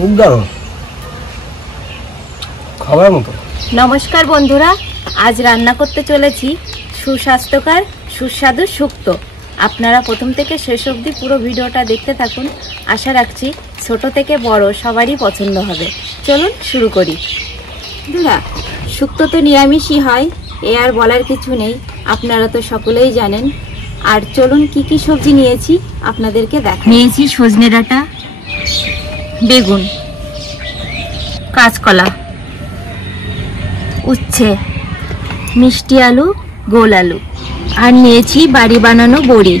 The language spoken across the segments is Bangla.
খুব দারুণ, খাবার মতো। নমস্কার বন্ধুরা, আজ রান্না করতে চলেছি সুস্বাস্থ্যকর সুস্বাদু শুক্তো। আপনারা প্রথম থেকে শেষ অবধি পুরো ভিডিওটা দেখতে থাকুন। আশা রাখছি ছোট থেকে বড় সবারই পছন্দ হবে। চলুন শুরু করি। বন্ধুরা, শুক্তো তো নিরামিষই হয়, এ আর বলার কিছু নেই, আপনারা তো সকলেই জানেন। আর চলুন কি কি সবজি নিয়েছি আপনাদেরকে দেখাই। নিয়েছি সজনে ডাঁটা, বেগুন, কাঁচকলা, উচ্ছে, মিষ্টি আলু, গোল আলু, আর নিয়েছি বাড়ি বানানো বড়ি।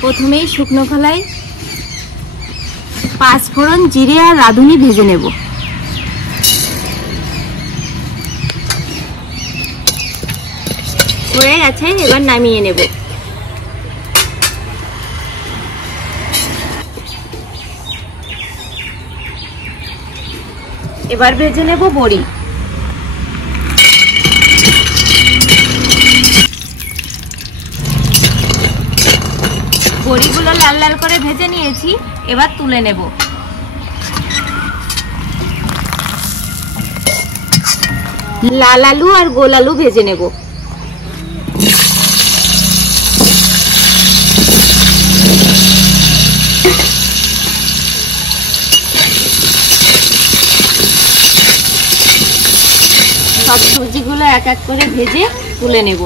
প্রথমেই শুকনো খোলায় পাঁচফোড়ন, জিরে আর রাঁধুনি ভেজে নেব। হয়ে গেছে, এবার নামিয়ে নেব। এবার ভেজে নেব বড়ি। বড়িগুলো লাল লাল করে ভেজে নিয়েছি, এবার তুলে নেব। লাল আলু আর গোল আলু ভেজে নেব। সব সবজিগুলো এক এক করে ভেজে তুলে নেব।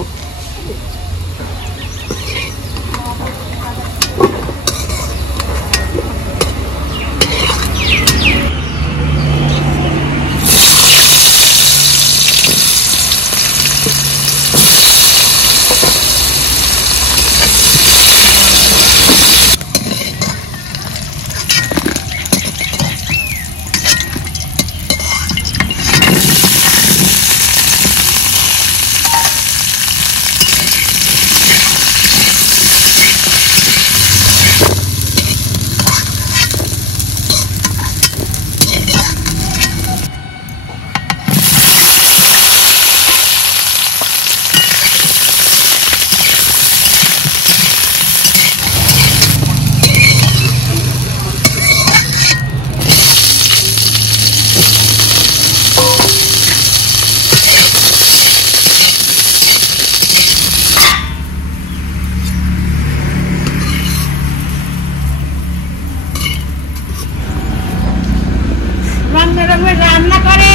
রান্না করে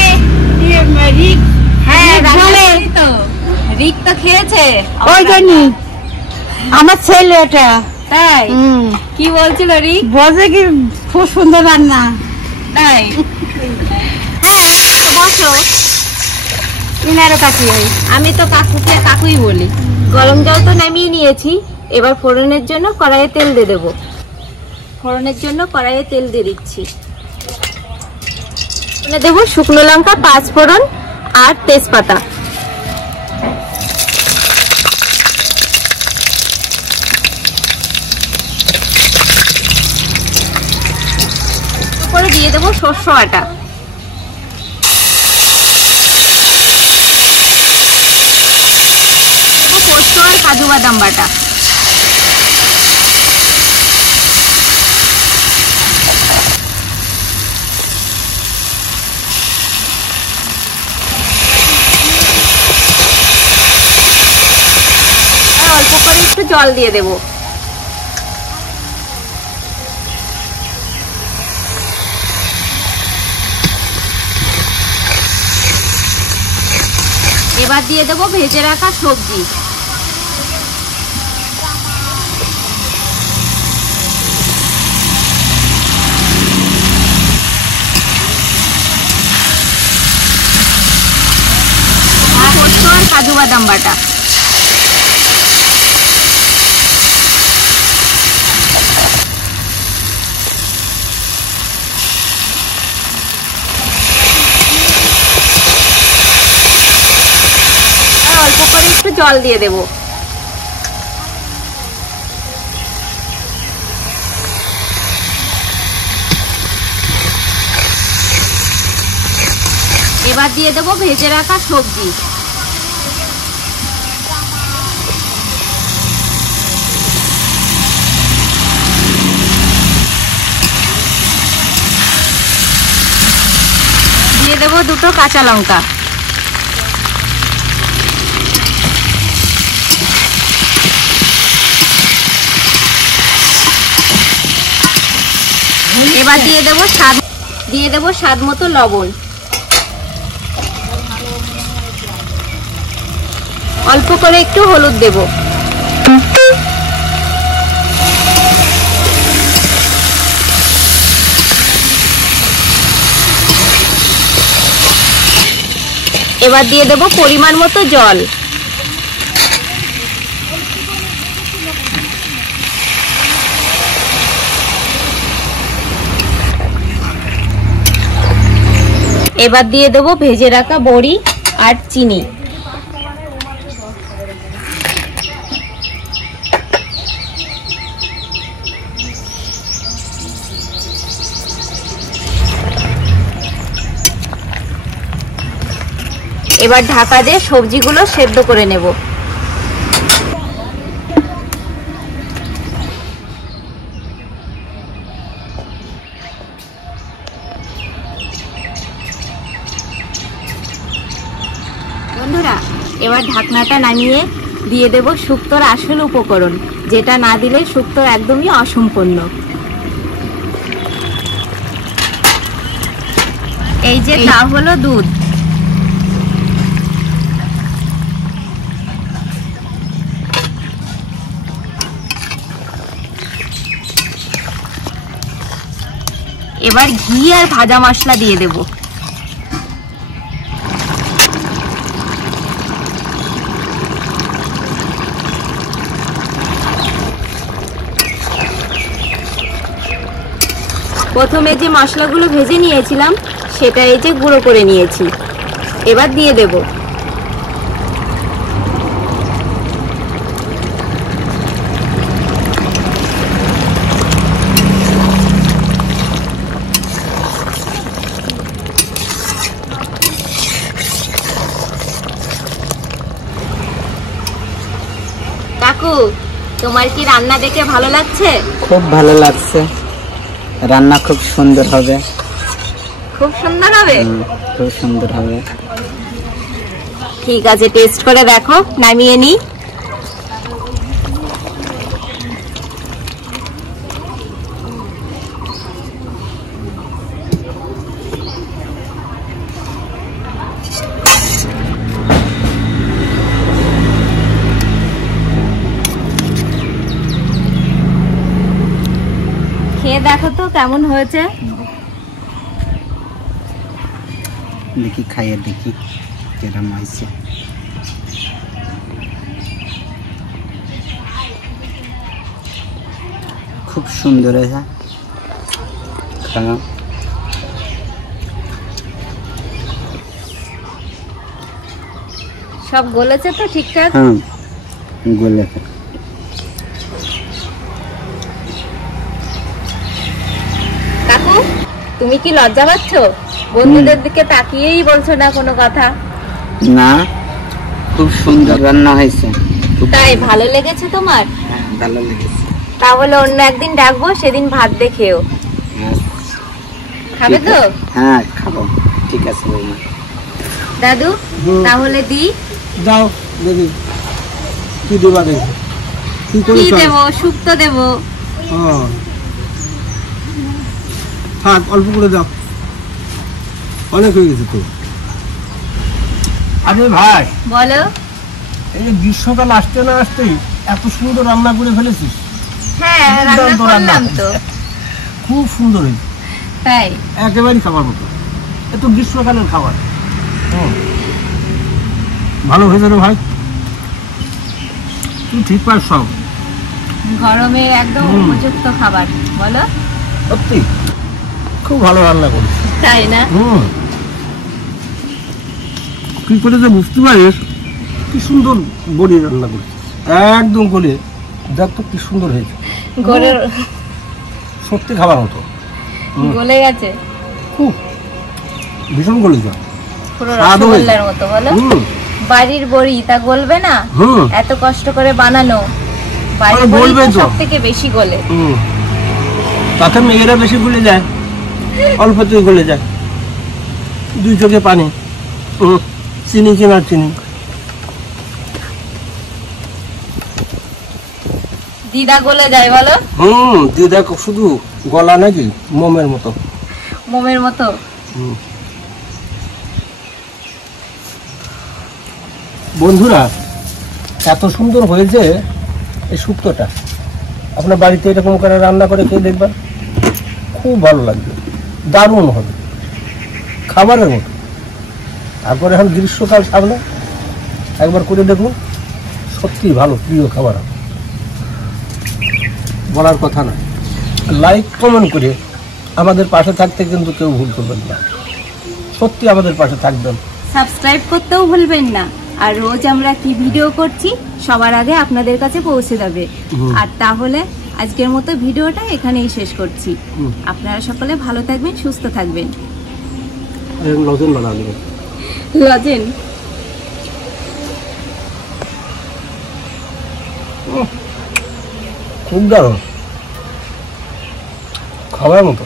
রিক তো খেয়েছে ওই জন্য আমার ছেলে এটা। তাই কি বলছিল রিক? বলছে কি খুব সুন্দর রান্না। তাই? হ্যাঁ, বসো। ইনারও কাকি, আমি তো কাকুকে কাকুই বলি। গরম জল তো নামিয়ে নিয়েছি, এবার ফোড়নের জন্য কড়াইয়ে তেল দিয়ে দেবো। ফোড়নের জন্য কড়াইয়ে তেল দিয়ে দিচ্ছি। দেবো শুকনো লঙ্কা, পাঁচফোড়ন আর তেজপাতা। করে দিয়ে দেবো সরষে বাটা। পোস্ত আর কাজু বাদাম বাটা। অল্প করে একটু জল দিয়ে দেব। এবার দিয়ে দেব ভেজে রাখা সবজি। পোস্ত আর কাজু বাদাম বাটা। অল্প করে একটু জল দিয়ে দেব। এবার দিয়ে দেবো ভেজে রাখা সবজি। দিয়ে দেবো 2টো কাঁচা লঙ্কা। এবার দিয়ে দেবো স্বাদ মতো লবণ, অল্প করে একটু হলুদ দেব। এবার দিয়ে দেব পরিমাণ মতো জল। এবার দিয়ে দেবো ভেজে রাখা বড়ি আর চিনি। এবার ঢাকা দিয়ে সবজিগুলো সেদ্ধ করে নেব। বন্ধুরা, এবার ঢাকনাটা নামিয়ে দিয়ে দেব শুক্তোর আসল উপকরণ, যেটা না দিলে শুক্তো একদমই অসম্পূর্ণ। এই যে তা হলো দুধ। এবার ঘি আর ভাজা মশলা দিয়ে দেব। প্রথমে যে মশলাগুলো ভেজে নিয়েছিলাম সেটা এই যে গুঁড়ো করে নিয়েছি, এবার দিয়ে দেব। কাকু, তোমার কি রান্না দেখে ভালো লাগছে? খুব ভালো লাগছে, রান্না খুব সুন্দর হবে। খুব সুন্দর হবে? খুব সুন্দর হবে। ঠিক আছে, টেস্ট করে দেখো, নামিয়ে নি। খেয়ে দেখো তো কেমন হয়েছে। দেখি খাইয়ে দেখি কেরম হয়েছে। খুব সুন্দর হয়েছে। সব গলেছে তো ঠিকঠাক? হ্যাঁ, গলেছে। কাকু, তুমি কি লজ্জা পাচ্ছ? বন্ধুদের দিকে তাকিয়েই বলছো না কোনো কথা। না, খুব সুন্দর রান্না হয়েছে। তাই ভালো লেগেছে তোমার? হ্যাঁ, ভালো লেগেছে। তাহলে অন্য একদিন ডাকবো, সেদিন ভাত দেখেও। খাবে তো? হ্যাঁ, খাবো। ঠিক আছে বৌমা। দাদু, তাহলে দি। যাও দেখি কি দেবা, দেখি কি দেবো? শুক্তো দেবো। থাক, অল্প করে দাও, অনেক হয়ে গেছে তো। আরে ভাই, বলো। এই যে গ্রীষ্মকাল আসতে না আসতেই এত সুন্দর রান্না করে ফেলেছিস। হ্যাঁ, রান্না করলাম তো। খুব সুন্দর হয়েছে, তাই একেবারেই খাবার মতো। এ তো গ্রীষ্মকালের খাবার। ভালো হয়েছে রে ভাই, তুই ঠিক পাস সব। গরমের একদম উপযুক্ত খাবার, বলো। সত্যি খুব ভালো রান্না করিস। তাই না? কি করে যে বুঝতে পারিস কি সুন্দর বড়ি রান্না করিস, একদম গলে। দেখ তো কি সুন্দর হয়েছে, সত্যি খাবার মতো। গলে গেছে, খুব ভীষণ গলে যা। পুরো স্বাদ হয়ে রসগোল্লার মতো বলো। হুম। বাড়ির বড়ি তা গলবে না? হুম। এত কষ্ট করে বানানো বাড়ির আরে বড়ি গলবে তো তো। সব থেকে বেশি গলে। তাতে মেয়েরা বেশি গলে যায়, অল্পতেই গলে যায়, 2 চোখে পানি। চিনি কেনার চিনি। দিদা গলে যায় বলো। দিদা শুধু গলা নাকি মোমের মতো। মোমের মতো। বন্ধুরা, এত সুন্দর হয়েছে এই শুক্তোটা। আপনার বাড়িতে এরকম করে রান্না করে খেয়ে দেখবেন, খুব ভালো লাগবে, দারুণ হবে, খাবারের মতো। তারপরে এখন গ্রীষ্মকাল সামনে, একবার করে দেখুন, সত্যি ভালো, প্রিয় খাবার হবে, বলার কথা না। লাইক কমেন্ট করে আমাদের পাশে থাকতে কিন্তু কেউ ভুল করবেন না, সত্যি আমাদের পাশে থাকবেন। সাবস্ক্রাইব করতেও ভুলবেন না। আর রোজ আমরা কি ভিডিও করছি সবার আগে আপনাদের কাছে পৌঁছে যাবে। আর তাহলে আজকের মতো ভিডিওটা এখানেই শেষ করছি। আপনারা সকলে ভালো থাকবেন, সুস্থ থাকবেন। লজেন বানা দেবেন। লজেন খুব দারুণ, খাবার মতো।